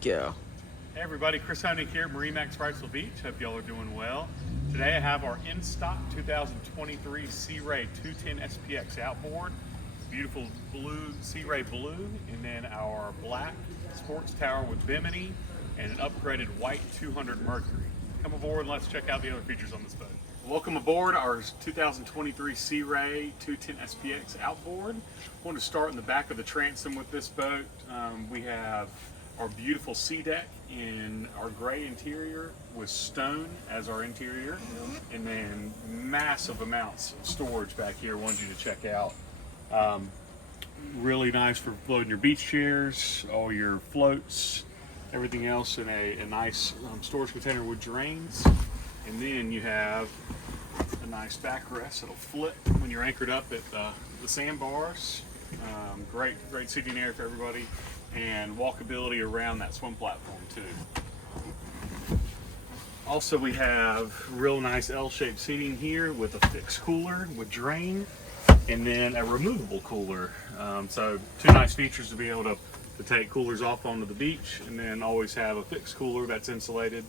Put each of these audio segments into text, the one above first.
go. Hey everybody, Chris Honig here at MarineMax Wrightsville Beach. Hope y'all are doing well. Today I have our in-stock 2023 Sea Ray 210 SPX outboard. Beautiful blue, Sea Ray blue, and then our black sports tower with bimini and an upgraded white 200 Mercury. Come aboard and let's check out the other features on this boat. Welcome aboard our 2023 Sea Ray 210 SPX outboard. I want to start in the back of the transom with this boat. We have our beautiful sea deck in our gray interior with stone as our interior, and then massive amounts of storage back here. I wanted you to check out. Really nice for loading your beach chairs, all your floats, everything else in a nice storage container with drains. And then you have a nice backrest that'll flip when you're anchored up at the sandbars. Great seating area for everybody, and walkability around that swim platform too. Also, we have real nice L-shaped seating here with a fixed cooler with drain, and then a removable cooler. So two nice features to be able to take coolers off onto the beach, and then always have a fixed cooler that's insulated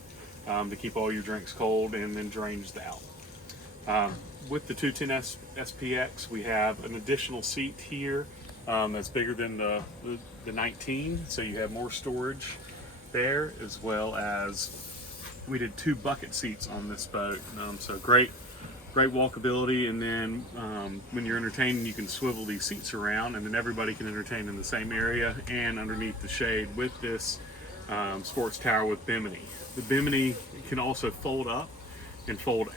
to keep all your drinks cold and then drains out. With the 210 SPX, we have an additional seat here that's bigger than the 19, so you have more storage there, as well as we did 2 bucket seats on this boat. So great walkability, and then when you're entertaining, you can swivel these seats around, and then everybody can entertain in the same area and underneath the shade with this sports tower with bimini. The bimini can also fold up and fold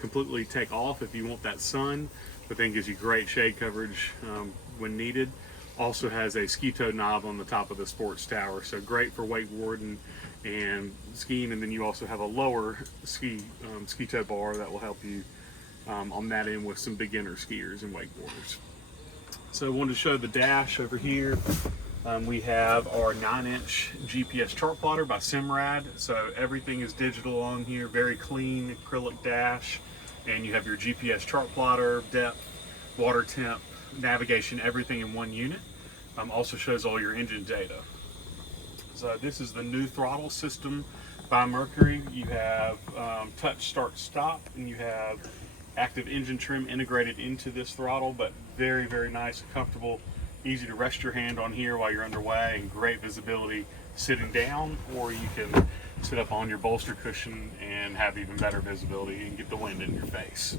completely take off if you want that sun, but then gives you great shade coverage when needed. Also has a ski tow knob on the top of the sports tower, so great for wakeboarding and skiing. And then you also have a lower ski tow bar that will help you on that end with some beginner skiers and wakeboarders. So I wanted to show the dash over here. We have our 9-inch GPS chart plotter by Simrad, so everything is digital on here. Very clean acrylic dash, and you have your GPS chart plotter, depth, water temp, navigation, everything in one unit. Also shows all your engine data. So this is the new throttle system by Mercury. You have touch start stop, and you have active engine trim integrated into this throttle, but very nice and comfortable. Easy to rest your hand on here while you're underway, and great visibility sitting down, or you can sit up on your bolster cushion and have even better visibility and get the wind in your face.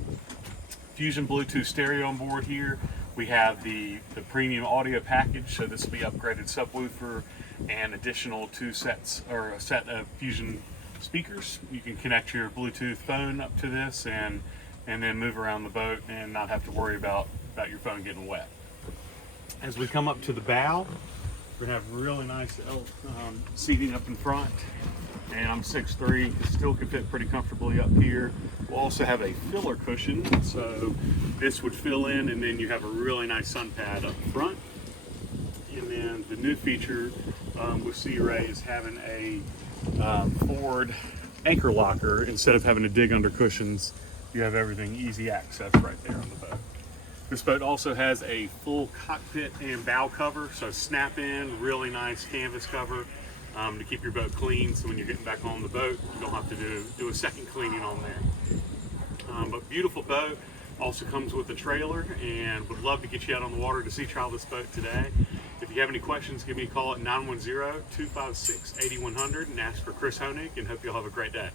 Fusion Bluetooth stereo on board here. We have the premium audio package, so this will be upgraded subwoofer and additional 2 sets, or a set of Fusion speakers. You can connect your Bluetooth phone up to this and then move around the boat and not have to worry about your phone getting wet. As we come up to the bow, we're gonna have really nice seating up in front, and I'm 6'3", still can fit pretty comfortably up here. We'll also have a filler cushion, so this would fill in, and then you have a really nice sun pad up front. And then the new feature with Sea Ray is having a forward anchor locker. Instead of having to dig under cushions, you have everything easy access right there on the boat. This boat also has a full cockpit and bow cover, so snap in, really nice canvas cover to keep your boat clean, so when you're getting back on the boat, you don't have to do a second cleaning on there. But beautiful boat. Also comes with a trailer, and would love to get you out on the water to sea trial this boat today. If you have any questions, give me a call at 910-256-8100 and ask for Chris Honig, and hope you'll have a great day.